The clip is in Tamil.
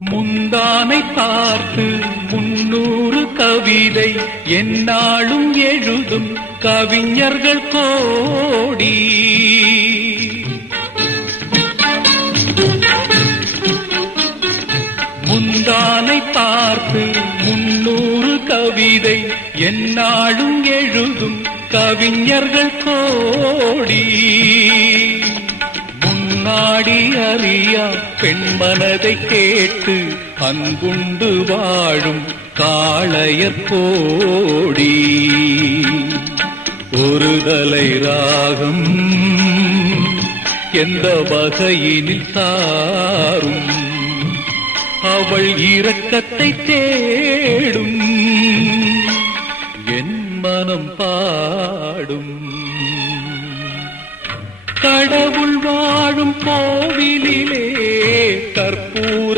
முந்தானை பார்த்து 300 கவிதை எந்நாளும் எழுதும் கவிஞர்கள் கோடி. முந்தானை பார்த்து 300 கவிதை எந்நாளும் எழுதும் கவிஞர்கள் கோடி. முன்னாடி அறியா பெண்மனதை கேட்டு அன்புண்டு வாழும் காளையர் கோடி. ஒரு தலை ராகம் எந்த வகையினில் சாரும் அவள் இரக்கத்தை தேடும் என் மனம் பாடும். கடவுள் வாழும் கோவிலிலே கற்பூர